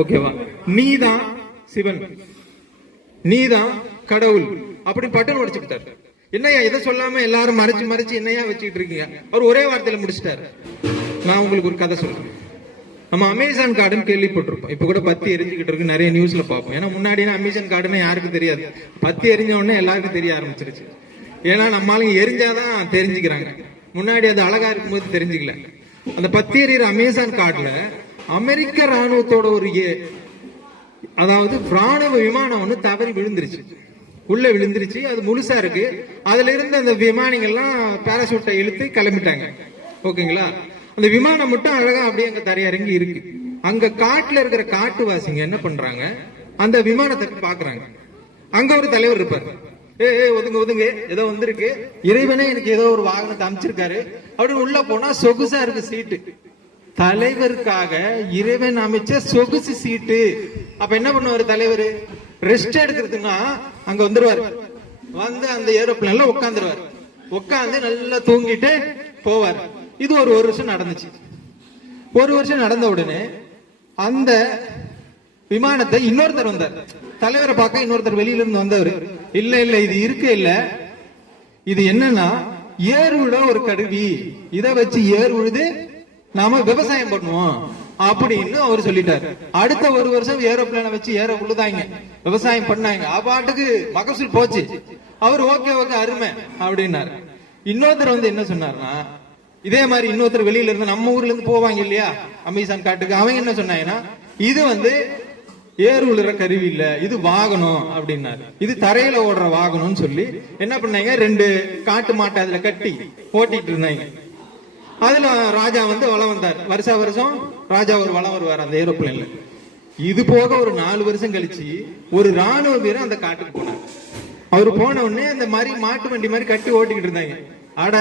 ஓகேவா? நீதான் சிவன், நீதான் கடவுள் அப்படி பட்டன் உடைச்சுக்கிட்டாரு. என்னையா இதை சொல்லாம எல்லாரும் மறைச்சு மறைச்சு என்னையா வச்சுக்கிட்டு இருக்கீங்க? அவர் ஒரே வார்த்தையில முடிச்சிட்டாரு. நான் உங்களுக்கு ஒரு கதை சொல்றேன். நம்ம அமேசான் கார்டுன்னு கேள்விப்பட்டிருப்போம். இப்ப கூட பத்தி எரிஞ்சுக்கிட்டு இருக்கு, நிறைய நியூஸ்ல பார்ப்போம். ஏன்னா முன்னாடி அமேசான் கார்டுன்னு யாருக்கும் தெரியாது. பத்தி எரிஞ்ச உடனே எல்லாருக்கும் தெரிய ஆரம்பிச்சிருச்சு. ஏன்னா நம்மளுங்க எரிஞ்சாதான் தெரிஞ்சுக்கிறாங்க. முன்னாடி அது அழகா இருக்கும்போது தெரிஞ்சுக்கல. அந்த பத்தி எறிகிற அமேசான் கார்டுல அமெரிக்க ராணுவத்தோட ஒரு அதாவது ராணுவ விமானம் ஒண்ணு தவறி விழுந்துருச்சு. உள்ள விழுந்துருச்சு. அது முழுசா இருக்கு. அதுல இருந்து அந்த விமானிகள்லாம் பாராசூட்டை இழுத்து கிளம்பிட்டாங்க. ஓகேங்களா? அந்த விமானம் மட்டும் அழகா அப்படியே அங்க தரையிறங்கி இருக்கு. அங்க காட்டுல இருக்கிற காட்டுவாசிங்க என்ன பண்றாங்க, அந்த விமானத்தை பாக்குறாங்க. அங்க ஒரு தலைவர் இருப்பாரு. ஒதுங்க ஒதுங்க, ஏதோ வந்திருக்கு, இறைவனே எனக்கு ஏதோ ஒரு வாகனத்தை அமைச்சிருக்காரு அப்படின்னு உள்ள போனா சொகுசா இருக்கு சீட்டு. தலைவருக்காக இறைவன் அமைச்ச சொகுசு சீட்டு. அப்ப என்ன பண்ணுவாரு தலைவர்? ரெஸ்ட் எடுக்கிறதுன்னா அங்க வந்துருவாரு. வந்து அந்த ஏரோப்ளேன்ல உட்காந்துருவாரு. உட்காந்து நல்லா தூங்கிட்டு போவார். இது ஒரு வருஷம் நடந்துச்சு. ஒரு வருஷம் நடந்த உடனே அந்த விமானத்தை இன்னொருத்தர் வந்தார். தலைவரை பார்க்க இன்னொருத்தர் வெளியில இருந்து வந்தவர். இல்ல இல்ல, இது இருக்க இல்ல, இது என்னன்னா ஏர் உழுத ஒரு கருவி, இதை வச்சு ஏர் உழுது நாம விவசாயம் பண்ணுவோம் அப்படின்னு அவர் சொல்லிட்டாரு. அடுத்த ஒரு வருஷம் ஏரோப்ளேனை வச்சு ஏற உழுதாங்க, விவசாயம் பண்ணாங்க. அப்பாட்டுக்கு மகசூல் போச்சு. அவர் ஓகே ஓகே அருமை அப்படின்னாரு. இன்னொருத்தர் வந்து என்ன சொன்னார்னா, இதே மாதிரி இன்னொருத்தர் வெளியில இருந்து நம்ம ஊர்ல இருந்து போவாங்க இல்லையா அமேசான் காட்டுக்கு, அவங்க என்ன சொன்னாங்கன்னா, இது வந்து ஏர் உழுற கருவி இல்ல, இது வாகனம் அப்படின்னாரு. இது தரையில ஓடுற வாகனம்னு சொல்லி என்ன பண்ணாங்க, 2 காட்டு மாட்டை அதுல கட்டி ஓட்டிட்டு இருந்தாங்க. அதுல ராஜா வந்து வளம் வந்தார். வருஷா வருஷம் ராஜா ஒரு வளம் வருவார் அந்த ஏரோப்ளேன்ல. இது போக ஒரு 4 வருஷம் கழிச்சு ஒரு ராணுவ வீரர் அந்த காட்டுக்கு போனார். அவரு போன உடனே அந்த மாதிரி மாட்டு வண்டி மாதிரி கட்டி ஓட்டிக்கிட்டு இருந்தாங்க. அட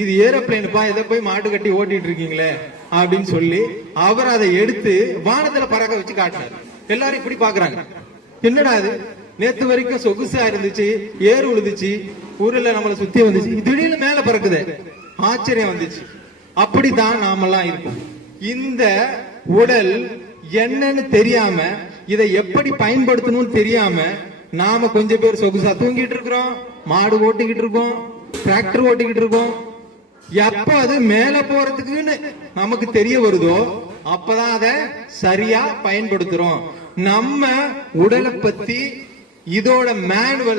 இது ஏரோப்ளேனுப்பா, இதை போய் மாட்டு கட்டி ஓட்டிட்டு இருக்கீங்களே அப்படின்னு சொல்லி அவர் அதை எடுத்து வானத்துல பறக்க வச்சு காட்டினார். எல்லாரும் இப்படி பாக்குறாங்க, என்னடா அது, நேத்து வரைக்கும் சொகுசா இருந்துச்சு, ஏறு உழுதுச்சு, ஊர்ல நம்மளை சுத்தி வந்துச்சு, திடீர்னு மேல பறக்குது. ஆச்சரியம் வந்துச்சு. அப்படித்தான் நாமெல்லாம் இருக்கும். இந்த உடல் என்னன்னு தெரியாம, இதை எப்படி பயன்படுத்தணும்னு தெரியாம நாம கொஞ்சம் பேர் சொகுசா தூங்கிட்டு இருக்கிறோம், மாடு ஓட்டிக்கிட்டு இருக்கோம், டிராக்டர் ஓட்டிக்கிட்டு இருக்கோம். எப்ப அது மேல போறதுக்குன்னு நமக்கு தெரிய வருதோ அப்பதான் அதை சரியா பயன்படுத்துறோம். நம்ம உடலை பத்தி இதோட மேனுவல்